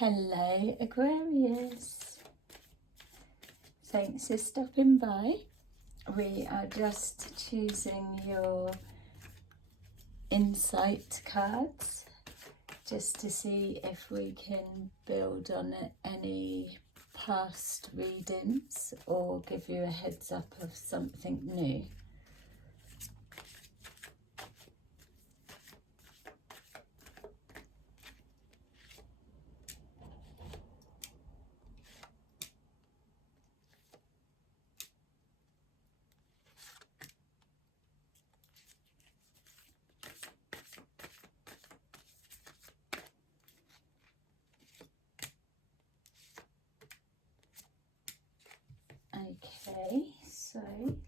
Hello Aquarius, thanks for stopping by. We are just choosing your insight cards just to see if we can build on any past readings or give you a heads up of something new. Okay, so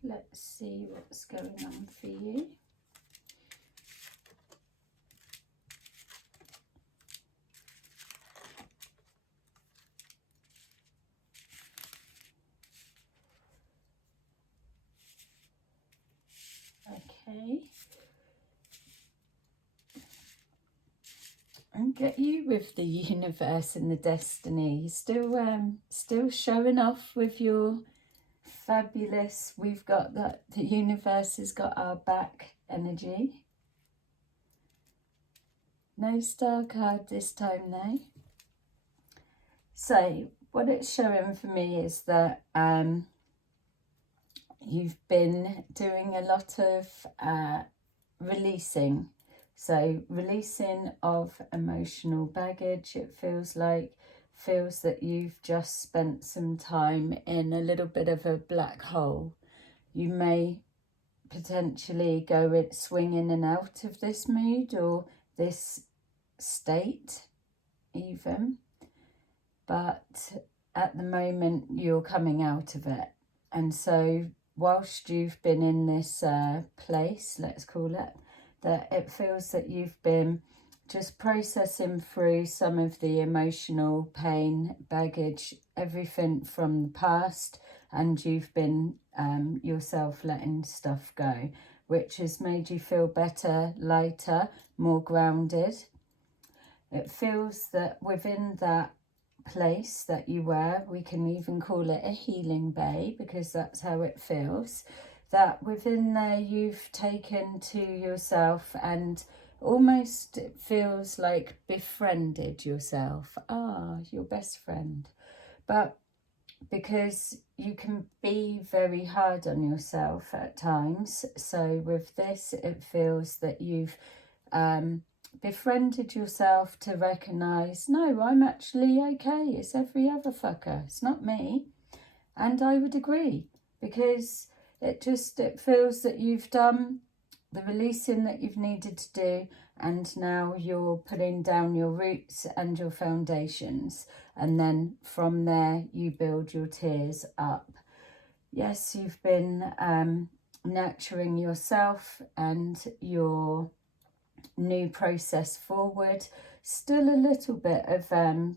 let's see what's going on for you. Okay. And get you with the universe and the destiny. Still showing off with your fabulous, we've got that, the universe has got our back energy. No star card this time though. So what it's showing for me is that you've been doing a lot of releasing. So releasing of emotional baggage, it feels that you've just spent some time in a little bit of a black hole. You may potentially swing in and out of this mood or this state even, but at the moment you're coming out of it. And so whilst you've been in this place, let's call it, that it feels that you've been just processing through some of the emotional pain, baggage, everything from the past, and you've been yourself letting stuff go, which has made you feel better, lighter, more grounded. It feels that within that place that you were, we can even call it a healing bay because that's how it feels, that within there you've taken to yourself and almost it feels like befriended yourself. Your best friend. But because you can be very hard on yourself at times, so with this it feels that you've befriended yourself to recognise, no, I'm actually okay, it's every other fucker, it's not me. And I would agree, because it feels that you've done the releasing that you've needed to do, and now you're putting down your roots and your foundations, and then from there you build your tiers up. Yes, you've been nurturing yourself and your new process forward. Still a little bit of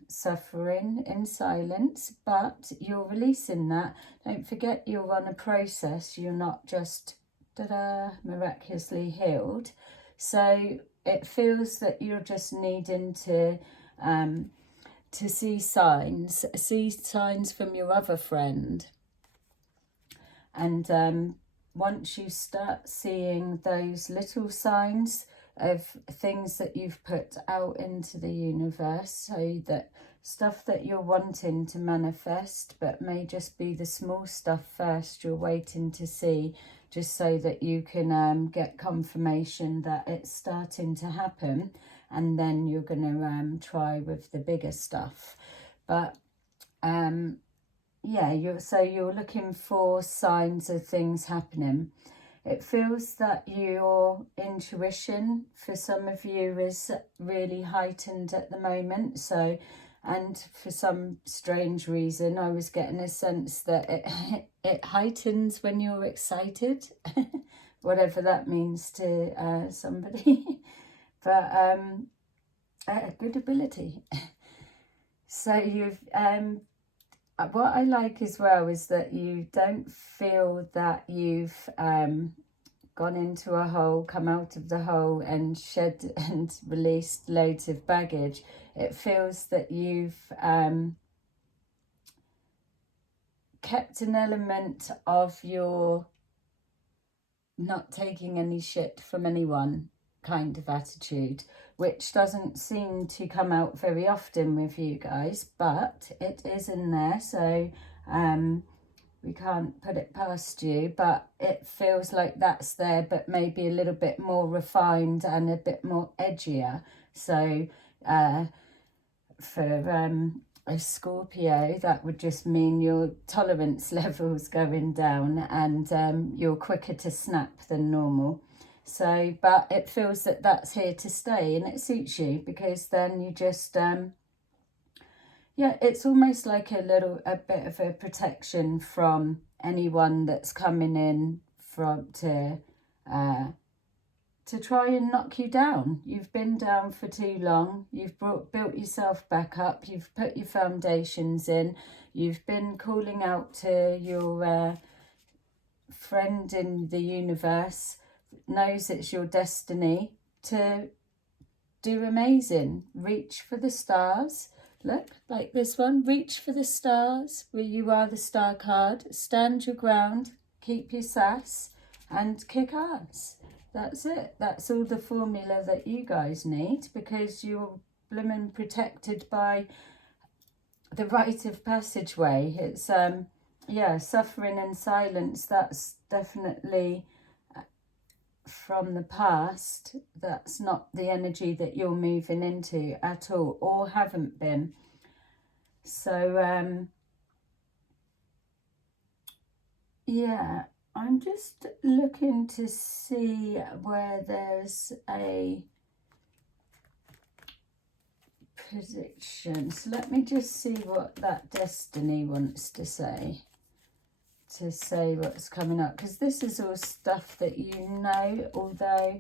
suffering in silence, but you're releasing that. Don't forget you're on a process. You're not just miraculously healed. So it feels that you're just needing to see signs from your other friend. And once you start seeing those little signs of things that you've put out into the universe, so that stuff that you're wanting to manifest but may just be the small stuff first you're waiting to see, just so that you can get confirmation that it's starting to happen, and then you're going to try with the bigger stuff. But yeah, you're looking for signs of things happening. It feels that your intuition for some of you is really heightened at the moment. So, and for some strange reason, I was getting a sense that it heightens when you're excited, whatever that means to somebody. But a good ability. So you've what I like as well is that you don't feel that you've gone into a hole, come out of the hole and shed and released loads of baggage. It feels that you've kept an element of your not taking any shit from anyone kind of attitude, which doesn't seem to come out very often with you guys, but it is in there, so we can't put it past you. But it feels like that's there, but maybe a little bit more refined and a bit more edgier. So for a Scorpio, that would just mean your tolerance levels going down, and you're quicker to snap than normal. So, but it feels that that's here to stay, and it suits you, because then you just yeah, it's almost like a bit of a protection from anyone that's coming in to try and knock you down. You've been down for too long. You've built yourself back up. You've put your foundations in. You've been calling out to your friend in the universe, knows it's your destiny to do amazing. Reach for the stars. Look, like this one. Reach for the stars, where you are the star card. Stand your ground. Keep your sass and kick ass. That's it. That's all the formula that you guys need, because you're blooming protected by the rite of passageway. It's, yeah, suffering in silence. That's definitely from the past. That's not the energy that you're moving into at all, or haven't been. So, yeah. I'm just looking to see where there's a prediction. So let me just see what that destiny wants to say what's coming up. Because this is all stuff that you know, although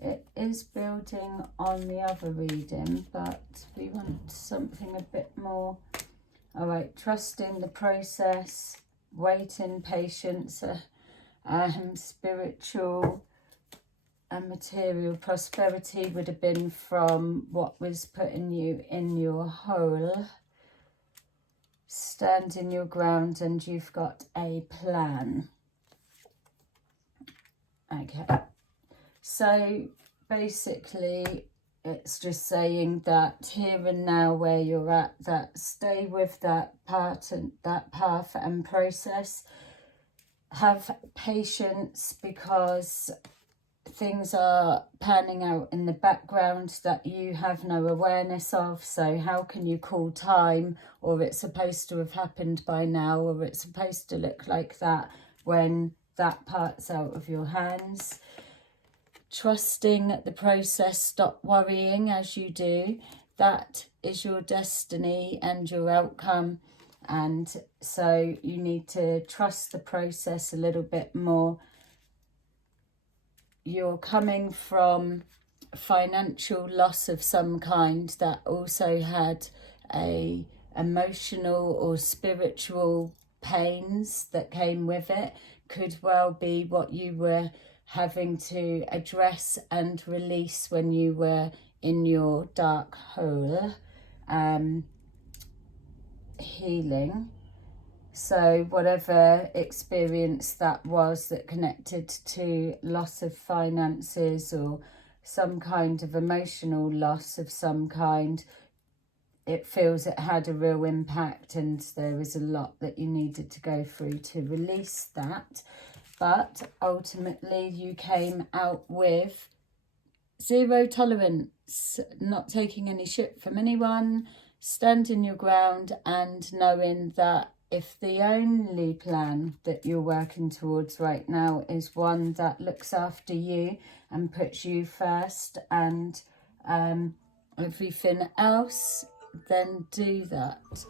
it is building on the other reading, but we want something a bit more. All right, trusting the process, waiting, patience, spiritual and material prosperity would have been from what was putting you in your hole. Standing your ground, and you've got a plan. Okay, so basically it's just saying that here and now where you're at, that stay with that path and process. Have patience, because things are panning out in the background that you have no awareness of. So how can you call time, or it's supposed to have happened by now, or it's supposed to look like that, when that part's out of your hands? Trusting the process, stop worrying as you do. That is your destiny and your outcome. And so you need to trust the process a little bit more. You're coming from financial loss of some kind that also had a emotional or spiritual pains that came with it. Could well be what you were having to address and release when you were in your dark hole. Healing. So whatever experience that was that connected to loss of finances or some kind of emotional loss of some kind, it feels it had a real impact, and there is a lot that you needed to go through to release that. But ultimately you came out with zero tolerance, not taking any shit from anyone, standing your ground, and knowing that if the only plan that you're working towards right now is one that looks after you and puts you first and everything else, then do that.